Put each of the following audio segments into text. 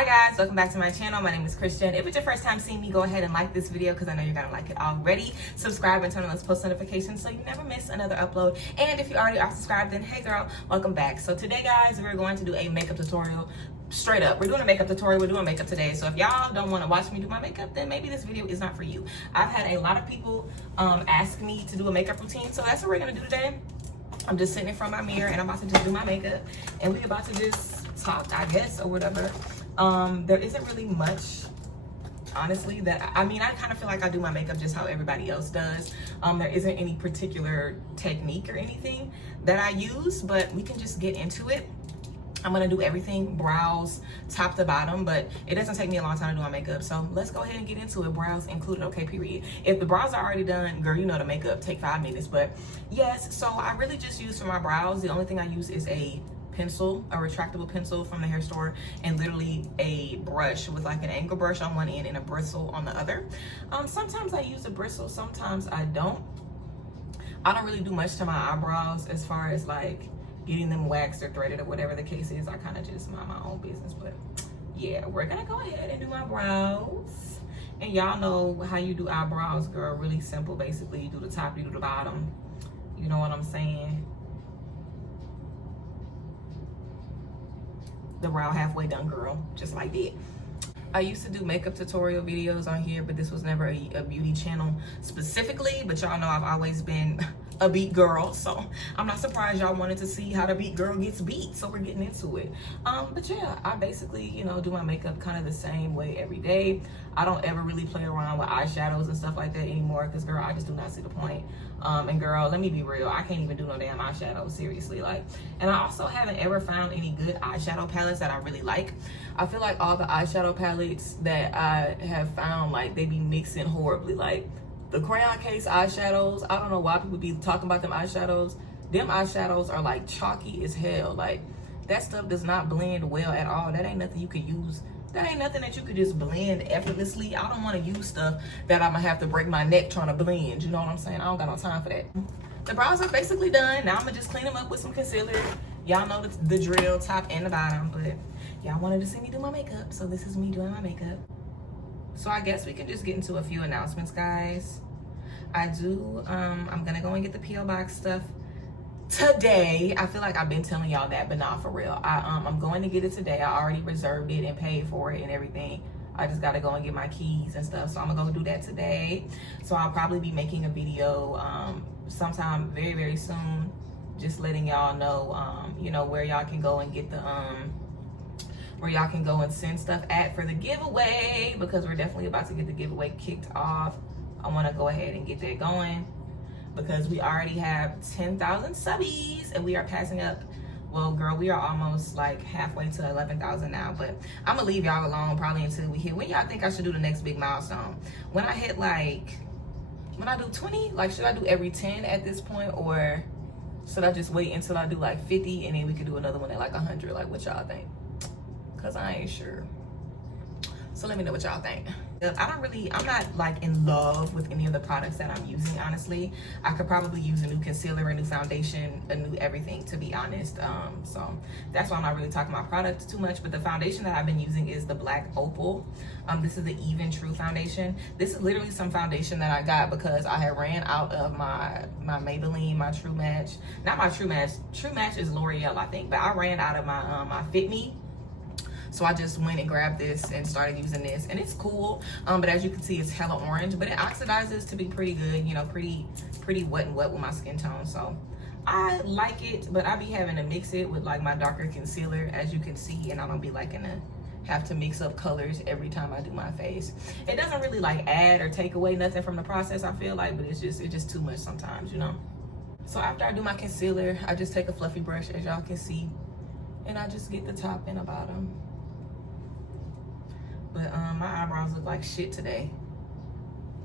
Hi guys, welcome back to my channel. My name is Christian. If it's your first time seeing me, go ahead and like this video because I know you're gonna like it already. Subscribe and turn on those post notifications so you never miss another upload. And if you already are subscribed, then hey girl, welcome back. So today guys, we're going to do a makeup tutorial. Straight up, we're doing a makeup tutorial. We're doing makeup today. So if y'all don't want to watch me do my makeup, then maybe this video is not for you. I've had a lot of people ask me to do a makeup routine, so that's what we're gonna do today. I'm just sitting in front of my mirror and I'm about to just do my makeup, and we're about to just talk, I guess, or whatever. There isn't really much, honestly, that I kind of feel like I do my makeup just how everybody else does. There isn't any particular technique or anything that I use, but we can just get into it. I'm gonna do everything, brows, top to bottom, but it doesn't take me a long time to do my makeup. So let's go ahead and get into it, brows included, okay, period. If the brows are already done, girl, you know the makeup take 5 minutes, but yes, so I really just use for my brows, the only thing I use is a pencil, a retractable pencil from the hair store, and literally a brush with like an angle brush on one end and a bristle on the other. Sometimes I use a bristle, sometimes I don't. I don't really do much to my eyebrows as far as like getting them waxed or threaded or whatever the case is. I kind of just mind my own business, but yeah, we're gonna go ahead and do my brows. And y'all know how you do eyebrows, girl, really simple. Basically, you do the top, you do the bottom, you know what I'm saying? The brow halfway done, girl, just like that. I used to do makeup tutorial videos on here, but this was never a beauty channel specifically, but y'all know I've always been a beat girl, so I'm not surprised y'all wanted to see how the beat girl gets beat, so we're getting into it. But yeah, I basically, you know, do my makeup kind of the same way every day. I don't ever really play around with eyeshadows and stuff like that anymore, because girl, I just do not see the point. And girl, let me be real, I can't even do no damn eyeshadow, seriously. Like, and I also haven't ever found any good eyeshadow palettes that I really like. I feel like all the eyeshadow palettes that I have found, like, they be mixing horribly. Like the crayon case eyeshadows, I don't know why people be talking about them eyeshadows. Them eyeshadows are like chalky as hell. Like that stuff does not blend well at all. That ain't nothing you could use. That ain't nothing that you could just blend effortlessly. I don't want to use stuff that I'm gonna have to break my neck trying to blend. You know what I'm saying? I don't got no time for that. The brows are basically done. Now I'm gonna just clean them up with some concealer. Y'all know the drill, top and the bottom, but y'all wanted to see me do my makeup, so this is me doing my makeup. So I guess we can just get into a few announcements, guys. I'm gonna go and get the P.O. box stuff today. I feel like I've been telling y'all that, but not for real. I'm going to get it today. I already reserved it and paid for it and everything. I just gotta go and get my keys and stuff, so I'm gonna go do that today. So I'll probably be making a video sometime very, very soon, just letting y'all know, you know, where y'all can go and get the where y'all can go and send stuff at for the giveaway, because we're definitely about to get the giveaway kicked off. I want to go ahead and get that going because we already have 10,000 subbies and we are passing up. Well, girl, we are almost like halfway to 11,000 now, but I'm gonna leave y'all alone probably until we hit. When y'all think I should do the next big milestone? When I hit like, when I do 20, like should I do every 10 at this point, or should I just wait until I do like 50 and then we could do another one at like 100? Like what y'all think? Cause I ain't sure. So let me know what y'all think. I'm not like in love with any of the products that I'm using, honestly. I could probably use a new concealer, a new foundation, a new everything, to be honest. So that's why I'm not really talking about products too much, but the foundation that I've been using is the Black Opal. This is the Even True foundation. This is literally some foundation that I got because I had ran out of my Maybelline, my True Match. Not my True Match. True Match is L'Oreal, I think, but I ran out of my my Fit Me. So I just went and grabbed this and started using this, and it's cool. But as you can see, it's hella orange, but it oxidizes to be pretty good, you know, pretty wet and wet with my skin tone. So I like it, but I be having to mix it with like my darker concealer, as you can see, and I don't be liking to have to mix up colors every time I do my face. It doesn't really like add or take away nothing from the process, I feel like, but it's just too much sometimes, you know. So after I do my concealer, I just take a fluffy brush, as y'all can see, and I just get the top and the bottom. But my eyebrows look like shit today.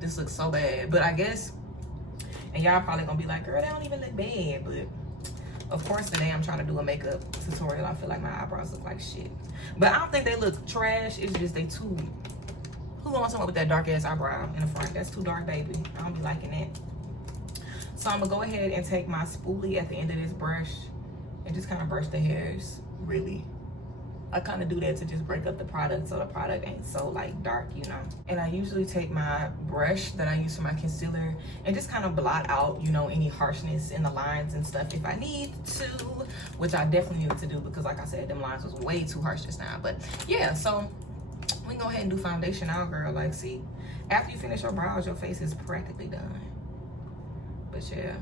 This looks so bad. But I guess, and y'all probably gonna be like, girl, they don't even look bad. But of course, today I'm trying to do a makeup tutorial. I feel like my eyebrows look like shit. But I don't think they look trash. It's just they too, who wants someone with that dark ass eyebrow in the front? That's too dark, baby. I don't be liking that. So I'm gonna go ahead and take my spoolie at the end of this brush and just kind of brush the hairs really I kind of do that to just break up the product so the product ain't so like dark, you know. And I usually take my brush that I use for my concealer and just kind of blot out, you know, any harshness in the lines and stuff if I need to, which I definitely need to do because like I said, them lines was way too harsh just now. But yeah, so we can go ahead and do foundation now, girl. Like, see, after you finish your brows, your face is practically done. But yeah,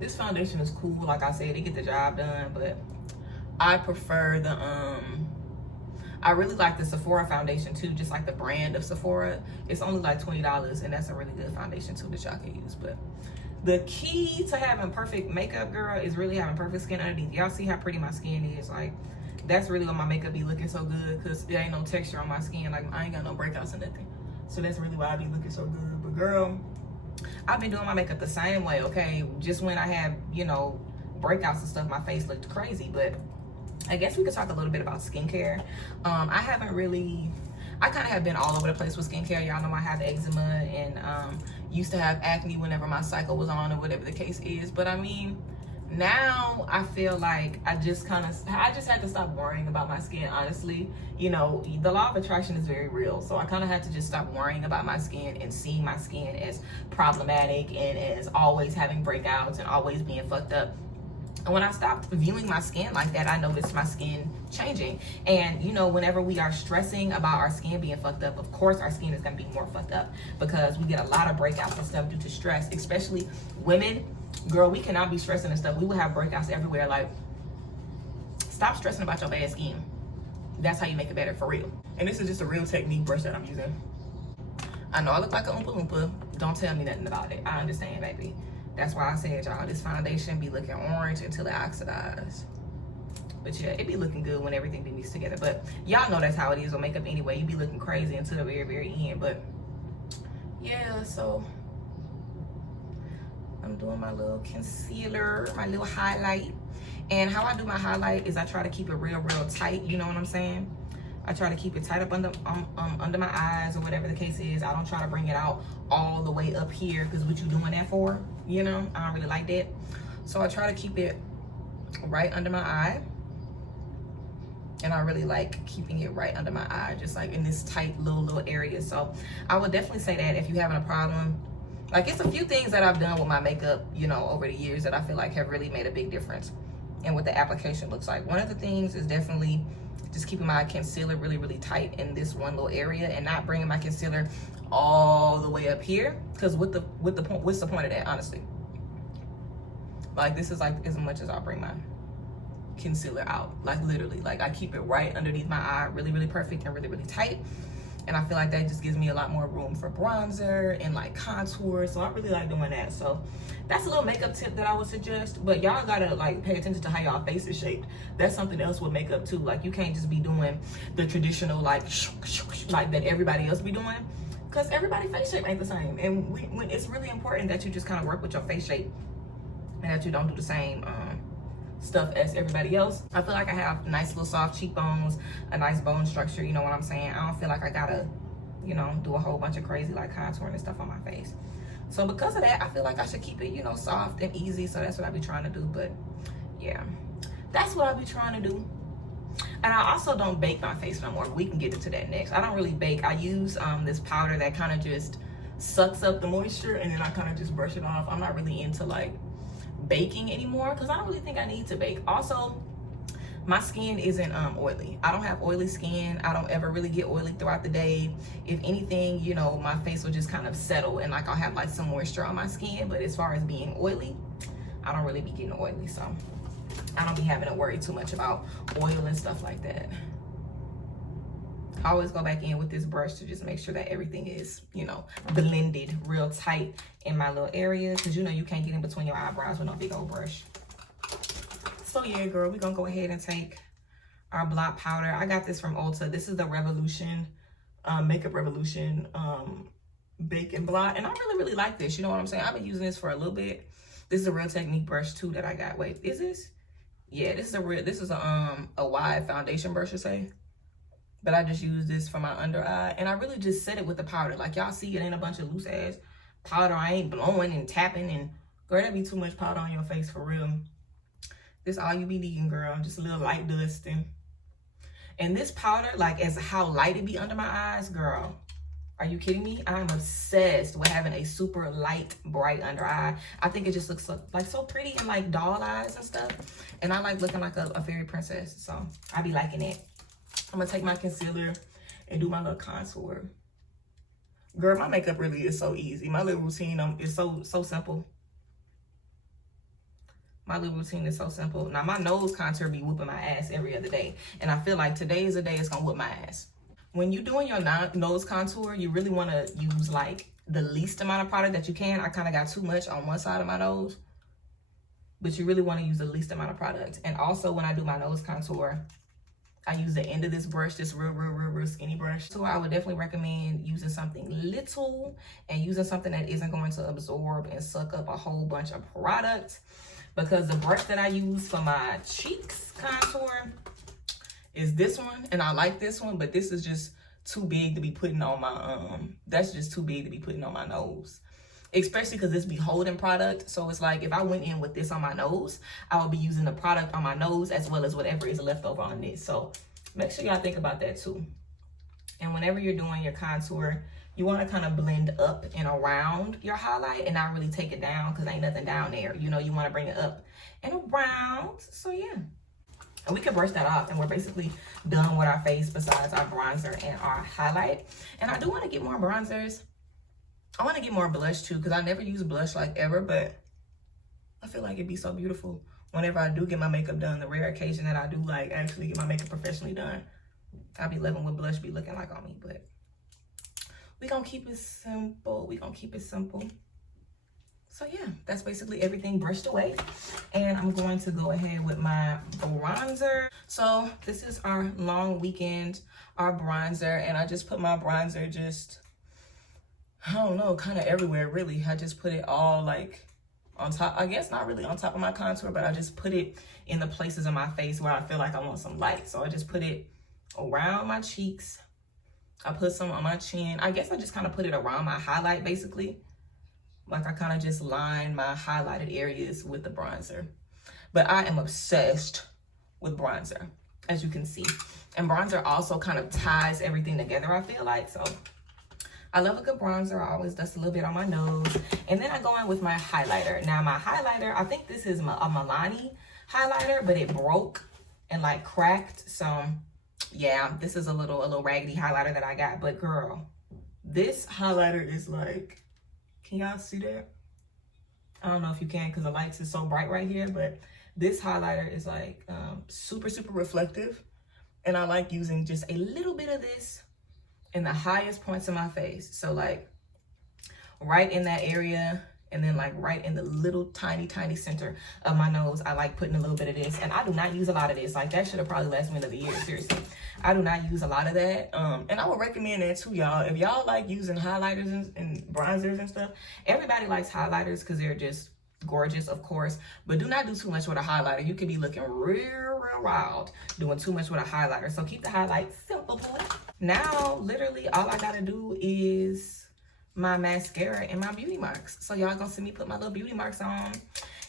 this foundation is cool. Like I said, it get the job done, but I prefer the I really like the Sephora foundation too, just like the brand of Sephora. It's only like $20 and that's a really good foundation too that y'all can use. But the key to having perfect makeup, girl, is really having perfect skin underneath. Y'all see how pretty my skin is? Like, that's really why my makeup be looking so good, because there ain't no texture on my skin. Like, I ain't got no breakouts or nothing. So that's really why I be looking so good. But girl, I've been doing my makeup the same way, okay? Just when I have, you know, breakouts and stuff, my face looked crazy. But I guess we could talk a little bit about skincare. I kind of have been all over the place with skincare. Y'all know I have eczema and used to have acne whenever my cycle was on or whatever the case is. But I mean, now I feel like I just had to stop worrying about my skin, honestly. You know, the law of attraction is very real. So I kind of had to just stop worrying about my skin and seeing my skin as problematic and as always having breakouts and always being fucked up. And when I stopped viewing my skin like that, I noticed my skin changing. And, you know, whenever we are stressing about our skin being fucked up, of course our skin is going to be more fucked up because we get a lot of breakouts and stuff due to stress, especially women. Girl, we cannot be stressing and stuff. We will have breakouts everywhere. Like, stop stressing about your bad skin. That's how you make it better, for real. And this is just a real technique brush that I'm using. I know I look like a Oompa Loompa. Don't tell me nothing about it. I understand, baby. That's why I said, y'all, this foundation be looking orange until it oxidizes. But yeah, it be looking good when everything be mixed together. But y'all know that's how it is with makeup anyway. You be looking crazy until the very, very end. But yeah, so I'm doing my little concealer, my little highlight. And how I do my highlight is I try to keep it real, real tight. You know what I'm saying? I try to keep it tight up under my eyes or whatever the case is. I don't try to bring it out all the way up here because what you doing that for? You know, I don't really like that. So I try to keep it right under my eye. And I really like keeping it right under my eye, just like in this tight little area. So I would definitely say that if you're having a problem, like, it's a few things that I've done with my makeup, you know, over the years that I feel like have really made a big difference in what the application looks like. One of the things is definitely just keeping my concealer really, really tight in this one little area and not bringing my concealer all the way up here. Because what's the point of that, honestly? Like, this is like as much as I'll bring my concealer out, like literally. Like, I keep it right underneath my eye, really, really perfect and really, really tight. And I feel like that just gives me a lot more room for bronzer and like contour. So I really like doing that. So that's a little makeup tip that I would suggest. But y'all gotta like pay attention to how y'all face is shaped. That's something else with makeup too. Like, you can't just be doing the traditional like that everybody else be doing, because everybody's face shape ain't the same. And when it's really important that you just kind of work with your face shape and that you don't do the same stuff as everybody else. I feel like I have nice little soft cheekbones, a nice bone structure, you know what I'm saying? I don't feel like I gotta, you know, do a whole bunch of crazy like contouring and stuff on my face. So because of that, I feel like I should keep it, you know, soft and easy. So that's what I be trying to do. But yeah, that's what I be trying to do. And I also don't bake my face no more. We can get into that next. I don't really bake. I use this powder that kind of just sucks up the moisture and then I kind of just brush it off. I'm not really into like baking anymore because I don't really think I need to bake. Also, my skin isn't oily. I don't have oily skin. I don't ever really get oily throughout the day. If anything, you know, my face will just kind of settle and like I'll have like some moisture on my skin. But as far as being oily, I don't really be getting oily. So I don't be having to worry too much about oil and stuff like that. I always go back in with this brush to just make sure that everything is, you know, blended real tight in my little area, because you know you can't get in between your eyebrows with no big old brush. So yeah, girl, we're gonna go ahead and take our blot powder. I got this from Ulta. This is the Revolution, Makeup Revolution Bake and Blot, and I really, really like this. You know what I'm saying? I've been using this for a little bit. This is a Real Technique brush too that I got. Wait, is this? Yeah, this is a wide foundation brush to say. But I just use this for my under eye. And I really just set it with the powder. Like, y'all see, it ain't a bunch of loose ass powder. I ain't blowing and tapping. And girl, that'd be too much powder on your face for real. This all you be needing, girl. Just a little light dusting. And this powder, like, as how light it be under my eyes, girl. Are you kidding me? I'm obsessed with having a super light, bright under eye. I think it just looks like so pretty and like doll eyes and stuff. And I like looking like a fairy princess. So I be liking it. I'm gonna take my concealer and do my little contour. Girl, my makeup really is so easy. My little routine is so simple. My little routine is so simple. Now, my nose contour be whooping my ass every other day. And I feel like today is the day it's going to whoop my ass. When you're doing your nose contour, you really want to use, like, the least amount of product that you can. I kind of got too much on one side of my nose. But you really want to use the least amount of product. And also, when I do my nose contour, I use the end of this brush, this real skinny brush. So I would definitely recommend using something little and using something that isn't going to absorb and suck up a whole bunch of product. Because the brush that I use for my cheeks contour is this one. And I like this one, but this is just too big to be putting on my, that's just too big to be putting on my nose. Especially because this be holding product. So it's like if I went in with this on my nose, I would be using the product on my nose as well as whatever is left over on this. So make sure y'all think about that too. And whenever you're doing your contour, you want to kind of blend up and around your highlight and not really take it down because ain't nothing down there. You know, you want to bring it up and around. So yeah. And we can brush that off and we're basically done with our face besides our bronzer and our highlight. And I do want to get more bronzers. I want to get more blush too because I never use blush like ever, but I feel like it'd be so beautiful whenever I do get my makeup done. The rare occasion that I do like actually get my makeup professionally done, I'll be loving what blush be looking like on me, but we gonna keep it simple. We gonna keep it simple. So yeah, that's basically everything brushed away. And I'm going to go ahead with my bronzer. So this is our long weekend, our bronzer, and I just put my bronzer just, I don't know, kind of everywhere really. I just put it all like on top, I guess not really on top of my contour, but I just put it in the places of my face where I feel like I want some light. So I just put it around my cheeks. I put some on my chin. I guess I just kind of put it around my highlight basically. Like I kind of just line my highlighted areas with the bronzer. But I am obsessed with bronzer, as you can see. And bronzer also kind of ties everything together, I feel like. So I love a good bronzer. I always dust a little bit on my nose. And then I go in with my highlighter. Now my highlighter, I think this is a Milani highlighter, but it broke and like cracked. So yeah, this is a little raggedy highlighter that I got. But girl, this highlighter is like, can y'all see that? I don't know if you can because the lights is so bright right here, but this highlighter is like super reflective. And I like using just a little bit of this in the highest points of my face. So like right in that area, and then like right in the little tiny center of my nose, I like putting a little bit of this. And I do not use a lot of this. Like that should have probably lasted me another year, seriously. I do not use a lot of that. And I would recommend that too, y'all. If y'all like using highlighters and bronzers and stuff, everybody likes highlighters because they're just gorgeous, of course. But do not do too much with a highlighter. You could be looking real wild doing too much with a highlighter. So keep the highlight simple. Now, literally, all I gotta do is my mascara and my beauty marks. So y'all gonna see me put my little beauty marks on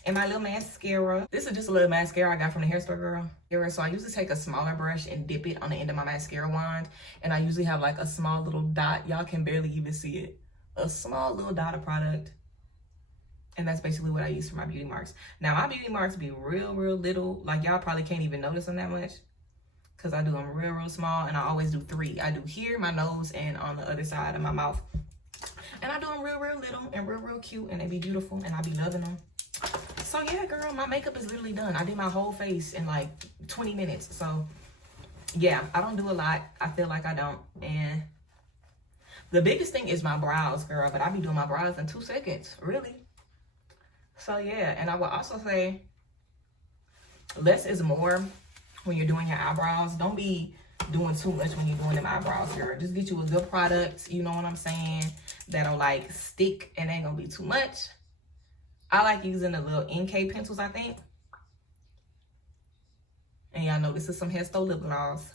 and my little mascara. This is just a little mascara I got from the hair store, girl. So I usually take a smaller brush and dip it on the end of my mascara wand. And I usually have like a small little dot. Y'all can barely even see it. A small little dot of product. And that's basically what I use for my beauty marks. Now my beauty marks be real little. Like y'all probably can't even notice them that much, because I do them real small. And I always do 3. I do here, my nose, and on the other side of my mouth. And I do them real little and real cute, and they be beautiful, and I be loving them. So yeah, girl, my makeup is literally done. I did my whole face in like 20 minutes. So yeah, I don't do a lot. I feel like I don't. And the biggest thing is my brows, girl, but I be doing my brows in 2 seconds, really. So yeah, and I will also say less is more when you're doing your eyebrows. Don't be doing too much when you're doing them eyebrows, girl. Just get you a good product, you know what I'm saying, that'll like stick and ain't gonna be too much. I like using the little NK pencils, I think. And y'all know this is some Head Store lip gloss,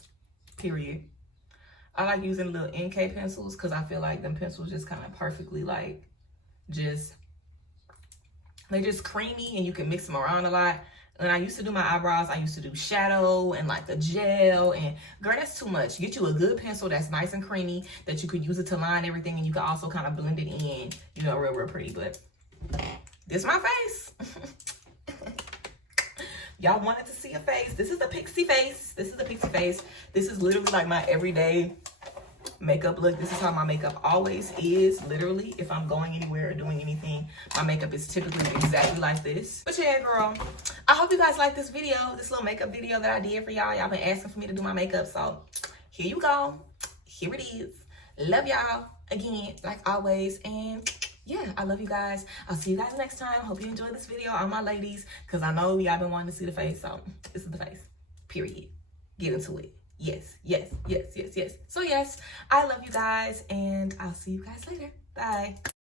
period. I like using little NK pencils because I feel like them pencils just kind of perfectly like they're just creamy and you can mix them around a lot. When I used to do my eyebrows, I used to do shadow and like a gel, and girl, that's too much. Get you a good pencil that's nice and creamy that you could use it to line everything, and you can also kind of blend it in, you know, real pretty. But this is my face. Y'all wanted to see a face. This is the pixie face. This is the pixie face. This is literally like my everyday makeup look. This is how my makeup always is. Literally, if I'm going anywhere or doing anything, my makeup is typically exactly like this. But yeah, girl, I hope you guys like this video, this little makeup video that I did for y'all. Y'all been asking for me to do my makeup, so here you go. Here it is. Love y'all again, like always, and yeah, I love you guys. I'll see you guys next time. Hope you enjoyed this video, all my ladies, because I know y'all been wanting to see the face, so this is the face, period. Get into it. Yes, yes, yes, yes, yes. So yes, I love you guys, and I'll see you guys later. Bye.